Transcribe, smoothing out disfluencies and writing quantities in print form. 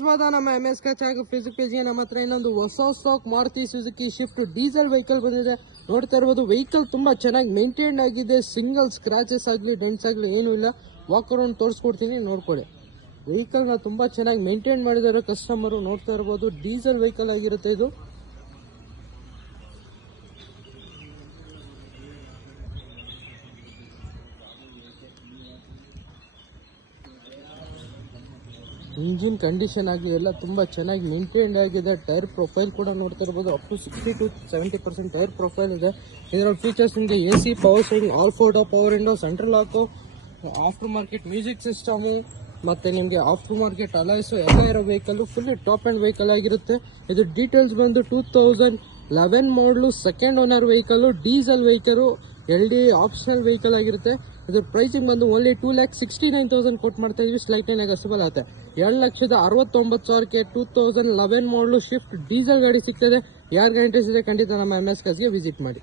ಸ್ವಾಗತ ನಮ್ಮ MS ಚಾಗ Facebook ಪೇಜ್ಗೆ. ನಮ್ಮ ಹತ್ರ ಇನ್ನೊಂದು ಹೊಸ stock Maruti Suzuki Swift diesel vehicle ಬಂದಿದೆ. ನೋಡ್ತಾ ಇರ್ಬೋದು, ವೆಹಿಕಲ್ ತುಂಬಾ ಚೆನ್ನಾಗಿ ಮೇಂಟೈನ್ ಆಗಿದೆ. ಸಿಂಗಲ್ ಸ್ಕ್ರಾಚಸ್ ಆಗಲಿ ಡೆಂಟ್ಸ್ ಆಗಲಿ ಏನೂ ಇಲ್ಲ. ವಾಕ್ ಅರೌಂಡ್ ತೋರಿಸ್ಕೊಡ್ತೀನಿ, ನೋಡ್ಕೊಳ್ಳಿ. ವೆಹಿಕಲ್ ನ ತುಂಬಾ ಚೆನ್ನಾಗಿ ಮೇಂಟೈನ್ ಮಾಡಿದ್ದಾರೆ ಕಸ್ಟಮರು. ನೋಡ್ತಾ ಇರ್ಬೋದು, ಡೀಸೆಲ್ ವೆಹಿಕಲ್ ಆಗಿರುತ್ತೆ ಇದು. ಇಂಜಿನ್ ಕಂಡೀಷನ್ ಆಗಲಿ ಎಲ್ಲ ತುಂಬ ಚೆನ್ನಾಗಿ ಮೇಂಟೈನ್ಡ್ ಆಗಿದೆ. ಟೈರ್ ಪ್ರೊಫೈಲ್ ಕೂಡ ನೋಡ್ತಾ ಇರ್ಬೋದು, up to 60 to 70% tyre profile ಇದೆ. ಇದರ ಫೀಚರ್ಸ್ ನಿಮಗೆ AC, power steering, all four door power window, central lock, after market music system, ಮತ್ತೆ ನಿಮಗೆ ಆಫ್ಟರ್ ಮಾರ್ಕೆಟ್ ಅಲೈಸು ಎಲ್ಲ ಇರೋ vehicle full top end vehicle ಆಗಿರುತ್ತೆ. ಇದು ಡೀಟೇಲ್ಸ್ ಬಂದು 2011 ಮಾಡಲು, second owner vehicle, diesel vehicle, LD optional vehicle ಆಗಿರುತ್ತೆ. ಇದ್ರ ಪ್ರೈಸಿಂಗ್ ಬಂದು ಓನ್ಲಿ 2,69,000 ಕೊಟ್ಟು ಮಾಡ್ತಾ ಇದೀವಿ. ಸ್ಲೈಟ್ಲಿ ನೆಗೋಸಿಬಲ್ ಆಗುತ್ತೆ. 2,69,000ಕ್ಕೆ 2011 ಮಾಡಲು ಶಿಫ್ಟ್ ಡೀಸೆಲ್ ಗಾಡಿ ಸಿಗ್ತದೆ. ಯಾರು ಇಂಟ್ರೆಸ್ಟ್ ಇದೆ ಖಂಡಿತ ನಮ್ಮ MS ಗೆ ವಿಸಿಟ್ ಮಾಡಿ.